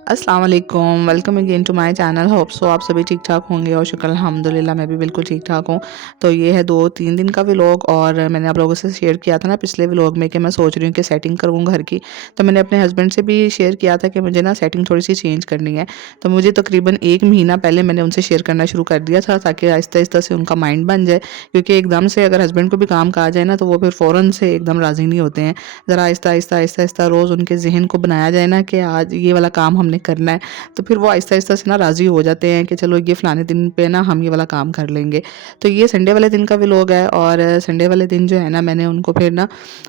अस्सलाम वालेकुम, welcome again to my channel. Hope so आप सभी ठीक ठाक होंगे और शुक्र अल्हम्दुलिल्लाह मैं भी बिल्कुल ठीक ठाक हूँ। तो ये है 2-3 दिन का व्लॉग और मैंने आप लोगों से शेयर किया था ना पिछले व्लॉग में कि मैं सोच रही हूँ कि सेटिंग करूँ घर की। तो मैंने अपने हस्बैंड से भी शेयर किया था कि मुझे ना सेटिंग थोड़ी सी चेंज करनी है। तो मुझे तकरीबन 1 महीना पहले मैंने उनसे शेयर करना शुरू कर दिया था ताकि आहिस्ता-आहिस्ता से उनका माइंड बन जाए, क्योंकि एकदम से अगर हस्बैंड को भी काम कहा जाए ना तो वो फिर फ़ौरन से एकदम राज़ी नहीं होते हैं। ज़रा आहिस्ता-आहिस्ता रोज़ उनके ज़हन को बनाया जाए ना कि आज ये वाला काम हमने करना है, तो फिर वो आहिस्ता-आहिस्ता से ना राज़ी हो जाते हैं कि चलो ये फ़लाने दिन पे ना हम ये वाला काम कर लेंगे। तो ये संडे वाले दिन का व्लॉग है और संडे वाले दिन जो है ना मैंने उनको फिर ना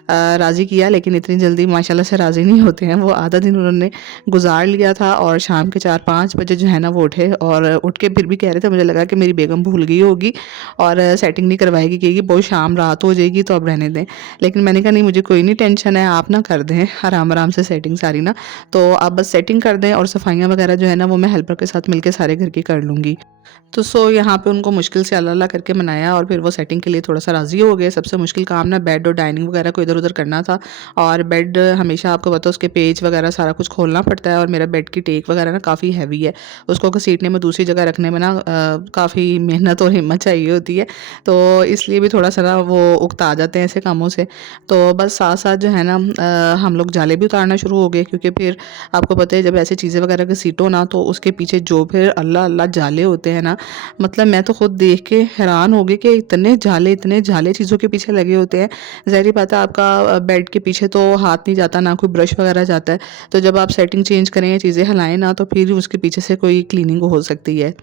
राज़ी किया, लेकिन इतनी जल्दी माशाल्लाह से राज़ी नहीं होते हैं। वो आधा दिन उन्होंने गुज़ार लिया था और शाम के 4-5 बजे जो है ना वो उठे और उठ के फिर भी कह रहे थे मुझे लगा कि मेरी बेगम भूल गई होगी और सेटिंग नहीं करवाएगी, कहेगी बहुत शाम रात हो जाएगी तो अब रहने दें। लेकिन मैंने कहा नहीं मुझे कोई नहीं टेंशन है, आप ना कर दें आराम-आराम से सेटिंग सारी ना। तो आप बस सेटिंग कर दें और सफाइयाँ वगैरह जो है ना वो मैं हेल्पर के साथ मिलके सारे घर की कर लूँगी। तो यहाँ पे उनको मुश्किल से अल्लाह-अल्लाह करके मनाया और फिर वो सेटिंग के लिए थोड़ा-सा राज़ी हो गए। सबसे मुश्किल काम ना बेड और डाइनिंग वगैरह को इधर-उधर करना था और बेड हमेशा आपको पता है उसके पेच वगैरह सारा कुछ खोलना पड़ता है और मेरा बेड की टेक वगैरह ना काफ़ी हैवी है। उसको घसीटने में दूसरी जगह रखने में ना काफ़ी मेहनत और हिम्मत चाहिए होती है। तो इसलिए भी थोड़ा-सा ना वो उकता जाते हैं ऐसे कामों से। तो बस साथ-साथ जो है ना हम लोग जाले भी उतारना शुरू हो गए, क्योंकि फिर आपको पता है जब ऐसी चीज़ें वगैरह घसीटो ना तो उसके पीछे जो फिर अल्लाह-अल्लाह जाले होते हैं ना, मतलब मैं तो खुद देख के हैरान हो गई कि इतने जाले चीज़ों के पीछे लगे होते हैं। ज़ाहिर-सी बात है आपका बेड के पीछे तो हाथ नहीं जाता, ना कोई ब्रश वगैरह जाता है। तो जब आप सेटिंग चेंज करें या चीज़ें हिलाएँ ना तो फिर उसके पीछे से कोई क्लीनिंग हो सकती है।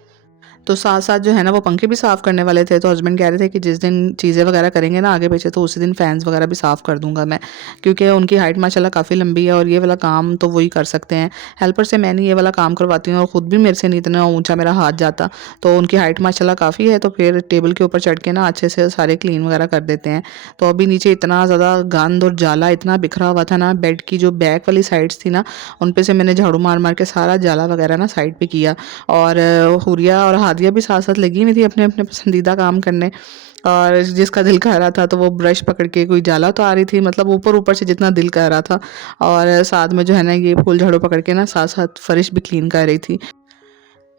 तो साथ-साथ जो है ना वो पंखे भी साफ़ करने वाले थे, तो हस्बैंड कह रहे थे कि जिस दिन चीज़ें वगैरह करेंगे ना आगे-पीछे तो उसी दिन फैन्स वगैरह भी साफ़ कर दूँगा मैं, क्योंकि उनकी हाइट माशाल्लाह काफ़ी लंबी है और ये वाला काम तो वही कर सकते हैं। हेल्पर से मैं नहीं ये वाला काम करवाती हूँ और खुद भी मेरे से नहीं इतना ऊँचा मेरा हाथ जाता, तो उनकी हाइट माशाल्लाह काफ़ी है, तो फिर टेबल के ऊपर चढ़ के ना अच्छे से सारे क्लीन वगैरह कर देते हैं। तो अभी नीचे इतना ज़्यादा गंद और जाला इतना बिखरा हुआ था ना, बेड की जो बैक वाली साइड्स थी ना, उन पे से मैंने झाड़ू मार-मार के सारा जाला वगैरह ना साइड पे किया और हुरिया और हादिया भी साथ-साथ लगी हुई थी अपने-अपने पसंदीदा काम करने और जिसका दिल कह रहा था तो वो ब्रश पकड़ के कोई जाला उतार रही थी, मतलब ऊपर-ऊपर से जितना दिल कह रहा था और साथ में जो है ना ये फूल झाड़ू पकड़ के ना साथ-साथ फर्श भी क्लीन कर रही थी।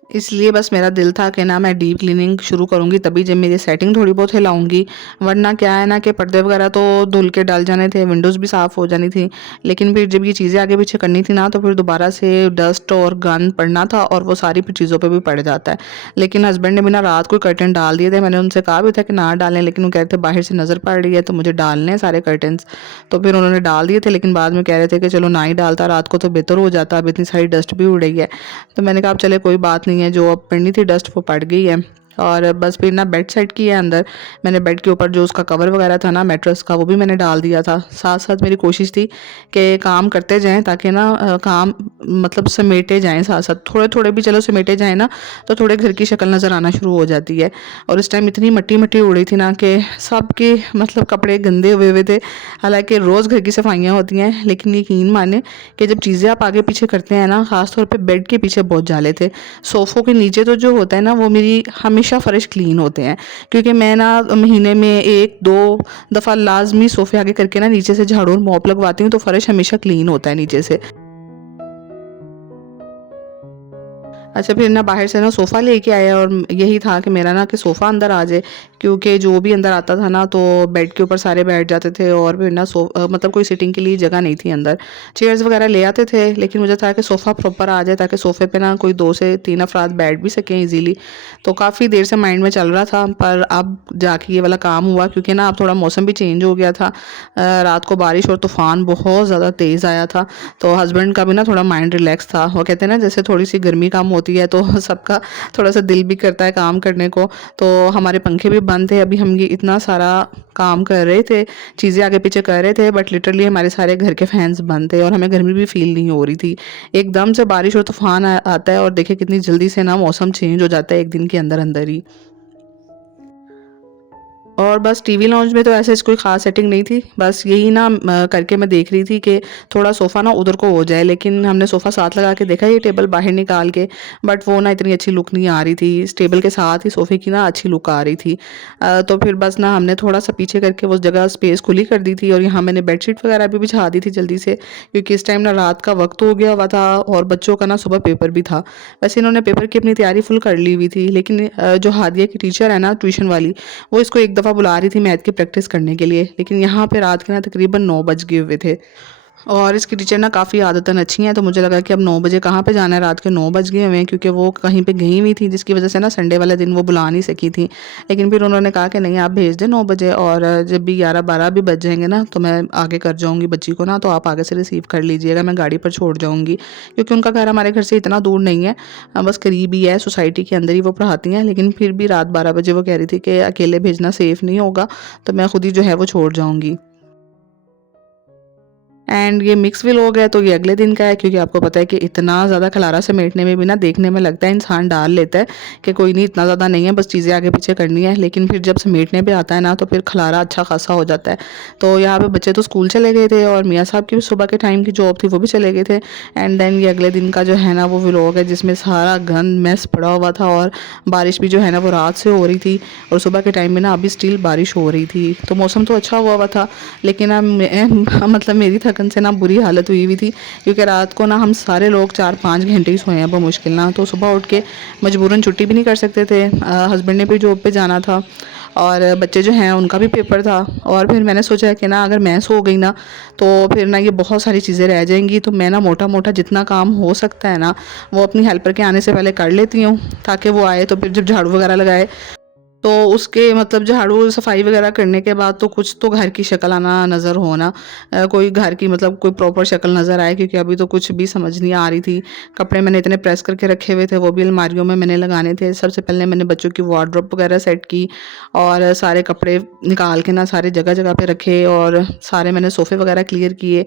इसलिए बस मेरा दिल था कि ना मैं डीप क्लीनिंग शुरू करूँगी तभी जब मेरी सेटिंग थोड़ी बहुत हिलाऊँगी, वरना क्या है ना कि पर्दे वगैरह तो धुल के डाल जाने थे, विंडोज़ भी साफ़ हो जानी थी। लेकिन फिर जब ये चीज़ें आगे पीछे करनी थी ना तो फिर दोबारा से डस्ट और गंद पड़ना था और वो सारी फिर चीज़ों पे भी पड़ जाता है। लेकिन हस्बैंड ने भी ना रात को कर्टन डाल दिए थे, मैंने उनसे कहा भी था कि ना डालें, लेकिन वो कह रहे थे बाहर से नज़र पड़ रही है तो मुझे डालने हैं सारे कर्टन्स। तो फिर उन्होंने डाल दिए थे, लेकिन बाद में कह रहे थे कि चलो ना ही डालता रात को तो बेहतर हो जाता, अब इतनी सारी डस्ट भी उड़ रही है। तो मैंने कहा अब चले कोई बात नहीं है, जो अब पड़नी थी डस्ट वो पड़ गई है। और बस फिर ना बेड सेट किया अंदर, मैंने बेड के ऊपर जो उसका कवर वगैरह था ना मैट्रेस का वो भी मैंने डाल दिया था। साथ-साथ मेरी कोशिश थी कि काम करते जाएँ ताकि ना काम मतलब समेटे जाएँ साथ-साथ, थोड़े-थोड़े भी चलो समेटे जाएँ ना तो थोड़े घर की शक्ल नज़र आना शुरू हो जाती है। और इस टाइम इतनी मिट्टी-मिट्टी उड़ी थी ना कि सबके मतलब कपड़े गंदे हुए हुए थे। हालाँकि रोज़ घर की सफाइयाँ होती हैं, लेकिन यकीन मानें कि जब चीज़ें आप आगे पीछे करते हैं ना, ख़ास तौर पे बेड के पीछे बहुत जाले थे। सोफ़ों के नीचे तो जो होता है ना वो मेरी हमेशा फ़र्श क्लीन होते हैं, क्योंकि मैं ना महीने में 1-2 दफ़ा लाज़मी सोफ़े आगे करके ना नीचे से झाड़ू और मॉप लगवाती हूँ, तो फ़र्श हमेशा क्लीन होता है नीचे से। अच्छा फिर ना बाहर से ना सोफ़ा लेके आया और यही था कि मेरा ना कि सोफ़ा अंदर आ जाए, क्योंकि जो भी अंदर आता था ना तो बेड के ऊपर सारे बैठ जाते थे और फिर ना मतलब कोई सिटिंग के लिए जगह नहीं थी अंदर। चेयर्स वगैरह ले आते थे, लेकिन मुझे था कि सोफ़ा प्रॉपर आ जाए ताकि सोफ़े पे ना कोई 2 से 3 अफ़राद बैठ भी सकें ईज़िली। तो काफ़ी देर से माइंड में चल रहा था, पर अब जाके ये वाला काम हुआ, क्योंकि ना अब थोड़ा मौसम भी चेंज हो गया था। रात को बारिश और तूफ़ान बहुत ज़्यादा तेज़ आया था, तो हस्बैंड का भी ना थोड़ा माइंड रिलैक्स था। वो कहते हैं ना जैसे थोड़ी-सी गर्मी कम होती है तो सबका थोड़ा-सा दिल भी करता है काम करने को। तो हमारे पंखे भी बंद थे, अभी हम ये इतना सारा काम कर रहे थे, चीज़ें आगे-पीछे कर रहे थे, बट लिटरली हमारे सारे घर के फैन्स बंद थे और हमें गर्मी भी फ़ील नहीं हो रही थी। एकदम से बारिश और तूफ़ान आता है और देखिए कितनी जल्दी से ना मौसम चेंज हो जाता है 1 दिन के अंदर-अंदर ही। और बस टीवी लाउंज में तो ऐसे कोई ख़ास सेटिंग नहीं थी, बस यही ना करके मैं देख रही थी कि थोड़ा सोफ़ा ना उधर को हो जाए, लेकिन हमने सोफ़ा साथ लगा के देखा ये टेबल बाहर निकाल के, बट वो ना इतनी अच्छी लुक नहीं आ रही थी। इस टेबल के साथ ही सोफ़े की ना अच्छी लुक आ रही थी। तो फिर बस ना हमने थोड़ा-सा पीछे करके उस जगह स्पेस खुली कर दी थी और यहाँ मैंने बेडशीट वगैरह भी बिछा दी थी जल्दी से, क्योंकि इस टाइम ना रात का वक़्त हो गया हुआ था और बच्चों का ना सुबह पेपर भी था। वैसे इन्होंने पेपर की अपनी तैयारी फुल कर ली हुई थी, लेकिन जो हादिया की टीचर है ना ट्यूशन वाली, वो इसको एक दफ़ा बुला रही थी मैथ की प्रैक्टिस करने के लिए, लेकिन यहाँ पे रात के ना तकरीबन 9 बज गए हुए थे। और इसकी टीचर ना काफ़ी आदतन अच्छी हैं, तो मुझे लगा कि अब 9 बजे कहाँ पे जाना है, रात के 9 बज गए हुए हैं, क्योंकि वो कहीं पे गई हुई थी, जिसकी वजह से ना संडे वाले दिन वो बुला नहीं सकी थी। लेकिन फिर उन्होंने कहा कि नहीं आप भेज दें 9 बजे, और जब भी 11-12 भी बज जाएँगे ना तो मैं आगे कर जाऊँगी बच्ची को ना, तो आप आगे से रिसीव कर लीजिएगा, मैं गाड़ी पर छोड़ जाऊँगी। क्योंकि उनका घर हमारे घर से इतना दूर नहीं है, बस करीब ही है, सोसाइटी के अंदर ही वो पढ़ाती हैं। लेकिन फिर भी रात 12 बजे वो कह रही थी कि अकेले भेजना सेफ़ नहीं होगा, तो मैं खुद ही जो है वो छोड़ जाऊँगी। एंड ये मिक्स व्लॉग है तो ये अगले दिन का है, क्योंकि आपको पता है कि इतना ज़्यादा खलारा समेटने में भी ना देखने में लगता है इंसान डाल लेता है कि कोई नहीं इतना ज़्यादा नहीं है, बस चीज़ें आगे पीछे करनी है, लेकिन फिर जब समेटने पे आता है ना तो फिर खलारा अच्छा खासा हो जाता है। तो यहाँ पे बच्चे तो स्कूल चले गए थे और मियाँ साहब की भी सुबह के टाइम की जॉब थी, वो भी चले गए थे। एंड देन ये अगले दिन का जो है ना वो व्लॉग है, जिसमें सारा गंद मैस पड़ा हुआ था और बारिश भी जो है ना वो रात से हो रही थी और सुबह के टाइम में ना अभी स्टिल बारिश हो रही थी। तो मौसम तो अच्छा हुआ हुआ था, लेकिन अब मतलब मेरी थकन से ना बुरी हालत हुई हुई थी, क्योंकि रात को ना हम सारे लोग 4-5 घंटे ही सोए हैं बमुश्किल ना, तो सुबह उठ के मजबूरन छुट्टी भी नहीं कर सकते थे। हस्बैंड ने भी जॉब पे जाना था और बच्चे जो हैं उनका भी पेपर था, और फिर मैंने सोचा कि ना अगर मैं सो गई ना तो फिर ना ये बहुत सारी चीज़ें रह जाएंगी, तो मैं ना मोटा मोटा जितना काम हो सकता है ना वो अपनी हेल्पर के आने से पहले कर लेती हूँ, ताकि वो आए तो फिर जब झाड़ू वगैरह लगाए तो उसके मतलब झाड़ू सफाई वगैरह करने के बाद तो कुछ तो घर की शक्ल आना नज़र हो ना, कोई घर की मतलब कोई प्रॉपर शक्ल नज़र आए, क्योंकि अभी तो कुछ भी समझ नहीं आ रही थी। कपड़े मैंने इतने प्रेस करके रखे हुए थे, वो भी अलमारियों में मैंने लगाने थे। सबसे पहले मैंने बच्चों की वार्डरोब वगैरह सेट की और सारे कपड़े निकाल के ना सारे जगह जगह पे रखे, और सारे मैंने सोफ़े वगैरह क्लियर किए।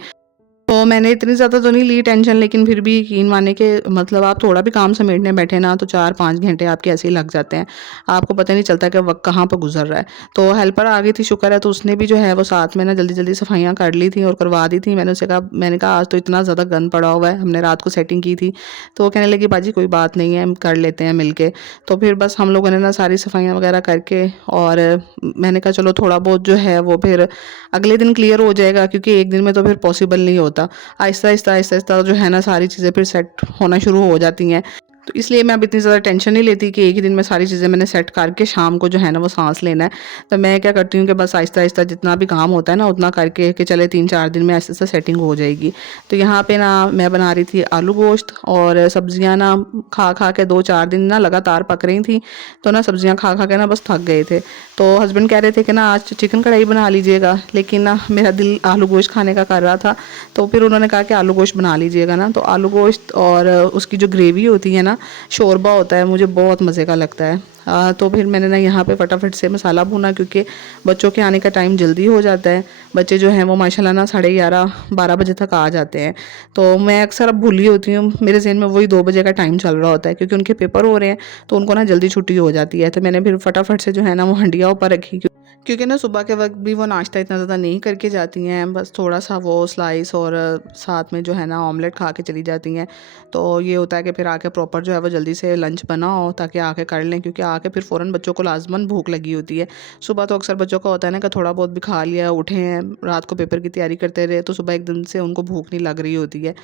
तो मैंने इतनी ज़्यादा तो नहीं ली टेंशन, लेकिन फिर भी यकीन माने कि मतलब आप थोड़ा भी काम समेटने बैठे ना तो 4-5 घंटे आपके ऐसे ही लग जाते हैं। आपको पता नहीं चलता कि वक़्त कहाँ पर गुज़र रहा है। तो हेल्पर आ गई थी, शुक्र है, तो उसने भी जो है वो साथ में ना जल्दी-जल्दी सफाइयाँ कर ली थी और करवा दी थी। मैंने कहा आज तो इतना ज़्यादा गंद पड़ा हुआ है, हमने रात को सेटिंग की थी। तो वो कहने लगी बाजी कोई बात नहीं है, हम कर लेते हैं मिल के। तो फिर बस हम लोगों ने ना सारी सफाइयाँ वगैरह करके, और मैंने कहा चलो थोड़ा बहुत जो है वो फिर अगले दिन क्लियर हो जाएगा, क्योंकि एक दिन में तो फिर पॉसिबल नहीं होता। आहिस्ता-आहिस्ता जो है ना सारी चीज़ें फिर सेट होना शुरू हो जाती हैं। तो इसलिए मैं अब इतनी ज़्यादा टेंशन नहीं लेती कि एक ही दिन में सारी चीज़ें मैंने सेट करके शाम को जो है ना वो साँस लेना है। तो मैं क्या करती हूँ कि बस आहिस्ता-आहिस्ता जितना भी काम होता है ना उतना करके कि चले 3-4 दिन में ऐसे-ऐसे सेटिंग हो जाएगी। तो यहाँ पे ना मैं बना रही थी आलू गोश्त, और सब्जियाँ ना खा-खा के 2-4 दिन ना लगातार पक रही थी। तो ना सब्जियाँ खा-खा के ना बस थक गए थे। तो हस्बैंड कह रहे थे कि ना आज चिकन कढ़ाई बना लीजिएगा, लेकिन ना मेरा दिल आलू गोश्त खाने का कर रहा था। तो फिर उन्होंने कहा कि आलू गोश्त बना लीजिएगा ना, तो आलू गोश्त और उसकी जो ग्रेवी होती है ना, शोरबा होता है, मुझे बहुत मज़े का लगता है। तो फिर मैंने ना यहाँ पे फटाफट से मसाला भूना, क्योंकि बच्चों के आने का टाइम जल्दी हो जाता है। बच्चे जो हैं वो माशाल्लाह ना 11:30-12 बजे तक आ जाते हैं। तो मैं अक्सर अब भूली होती हूँ, मेरे ज़हन में वही 2 बजे का टाइम चल रहा होता है, क्योंकि उनके पेपर हो रहे हैं तो उनको ना जल्दी छुट्टी हो जाती है। तो मैंने फिर फटाफट से जो है ना वो हंडिया ऊपर रखी, क्योंकि ना सुबह के वक्त भी वो नाश्ता इतना ज़्यादा नहीं करके जाती हैं, बस थोड़ा सा वो स्लाइस और साथ में जो है ना ऑमलेट खा के चली जाती हैं। तो ये होता है कि फिर आके प्रॉपर जो है वो जल्दी से लंच बनाओ ताकि आके कर लें, क्योंकि आके फिर फ़ौरन बच्चों को लाजमन भूख लगी होती है। सुबह तो अक्सर बच्चों का होता है ना कि थोड़ा बहुत भी खा लिया, उठे हैं, रात को पेपर की तैयारी करते रहे, तो सुबह एकदम से उनको भूख नहीं लग रही होती है।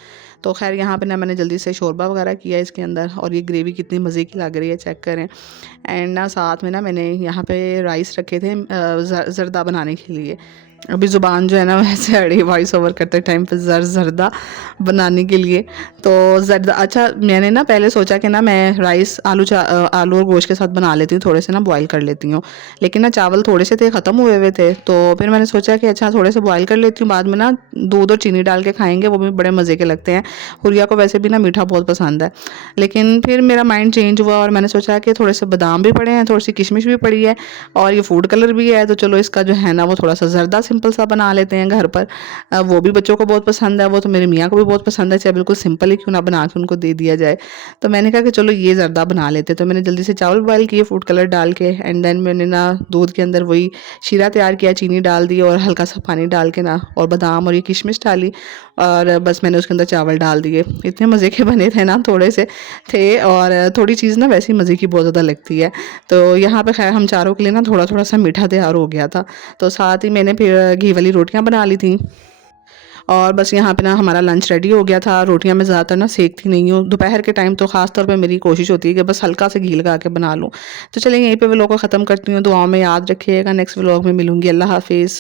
तो खैर यहाँ पे ना मैंने जल्दी से शोरबा वगैरह किया इसके अंदर, और ये ग्रेवी कितनी मज़े की लग रही है चेक करें। एंड ना साथ में ना मैंने यहाँ पे राइस रखे थे ज़रदा बनाने के लिए। अभी ज़ुबान जो है ना वैसे अड़ी वॉइस ओवर करते टाइम पे ज़रदा बनाने के लिए। तो ज़रदा अच्छा, मैंने ना पहले सोचा कि ना मैं राइस आलू और गोश्त के साथ बना लेती हूँ, थोड़े से ना बॉईल कर लेती हूँ। लेकिन ना चावल थोड़े से थे, ख़त्म हुए हुए थे, तो फिर मैंने सोचा कि अच्छा थोड़े से बॉईल कर लेती हूँ, बाद में ना दूध और चीनी डाल के खाएँगे, वो भी बड़े मज़े के लगते हैं। हुरिया को वैसे भी ना मीठा बहुत पसंद है। लेकिन फिर मेरा माइंड चेंज हुआ और मैंने सोचा कि थोड़े से बादाम भी पड़े हैं, थोड़ी सी किशमिश भी पड़ी है और ये फूड कलर भी है, तो चलो इसका जो है ना वो थोड़ा सा ज़रदा सिंपल सा बना लेते हैं घर पर। वो भी बच्चों को बहुत पसंद है, वो तो मेरे मियाँ को भी बहुत पसंद है, चाहे बिल्कुल सिंपल ही क्यों ना बना के उनको दे दिया जाए। तो मैंने कहा कि चलो ये ज़र्दा बना लेते हैं। तो मैंने जल्दी से चावल बॉयल किए फूड कलर डाल के, एंड देन मैंने ना दूध के अंदर वही शीरा तैयार किया, चीनी डाल दी और हल्का सा पानी डाल के ना, और बादाम और ये किशमिश डाली, और बस मैंने उसके अंदर चावल डाल दिए। इतने मज़े के बने थे ना, थोड़े से थे, और थोड़ी चीज़ ना वैसे ही मज़े की बहुत ज़्यादा लगती है। तो यहाँ पे खैर हम चारों के लिए ना थोड़ा-थोड़ा सा मीठा तैयार हो गया था। तो साथ ही मैंने फिर घी वाली रोटियाँ बना ली थी, और बस यहाँ पे ना हमारा लंच रेडी हो गया था। रोटियाँ मैं ज़्यादातर ना सेकती नहीं हूँ, दोपहर के टाइम तो ख़ास तौर पे मेरी कोशिश होती है कि बस हल्का सा घी लगा के बना लूँ। तो चलिए यहीं पे व्लॉग को ख़त्म करती हूँ, दुआओं में याद रखिएगा, नेक्स्ट व्लॉग में मिलूँगी। अल्लाह हाफ़िज़।